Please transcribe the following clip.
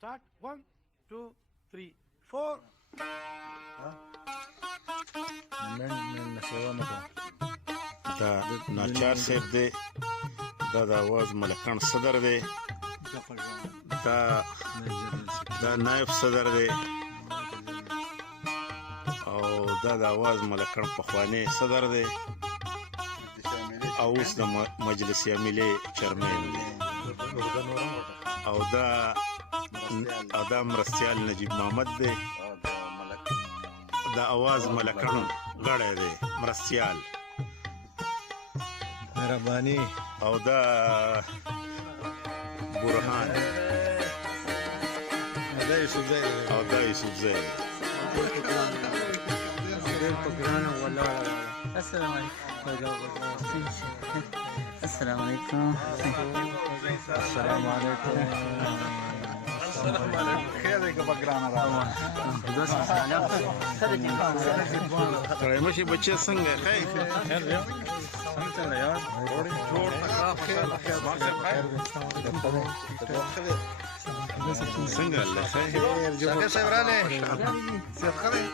start 1 2 3 4 من سیوا نه کوم دا ناچار صاحب دی دا د اواز ملکان صدر دی دا نائب صدر دی او دا د اواز ملکان پخوانی صدر دی او اوس د مجلس عاملې چیرمن دی او دا مرستیال نجیب محمد دی د اواز ملکان غړی دی مرستیال مهرباني او دا برهان دا یوسف زئی او دا یوسف زئی السلام عليكم السلام عليكم السلام علیکم خیر دی که بګرانه راوړه کړی مشي بچې څنګه خیر خیر دی څنګه چل یار جوړ تکاف خیر څنګه الله خیر څنګه صاحب رااله صحت ښه دی